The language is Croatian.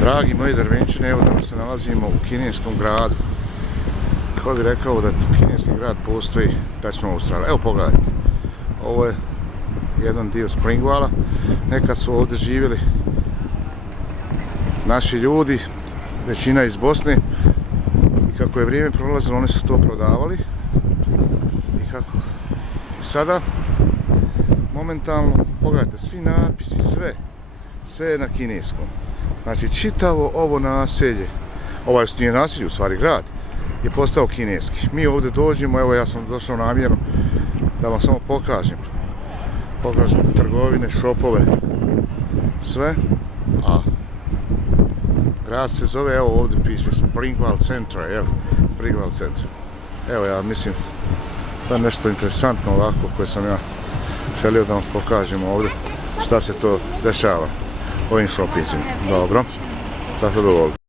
Dragi moji drvenčani, evo danas se nalazimo u kineskom gradu. Ko bi rekao da kineski grad postoji tačno u Australiji. Evo pogledajte, ovo je jedan dio Springvala. Nekad su ovdje živjeli naši ljudi, većina iz Bosne. I kako je vrijeme prolazilo, oni su to prodavali. I kako sada, momentalno, pogledajte, svi natpisi, sve je na kineskom. Znači, čitavo ovo naselje, ovaj nije naselje, u stvari grad, je postao kineski. Mi ovdje dođemo, evo ja sam došao namjerno da vam samo pokažem trgovine, šopove, sve, a grad se zove, evo ovdje piše Springvale Centra, Springvale Centra. Evo ja mislim da je nešto interesantno ovako koje sam ja želio da vam pokažem ovdje šta se to dešava ovim šopicima. Dobro, da se dovolim.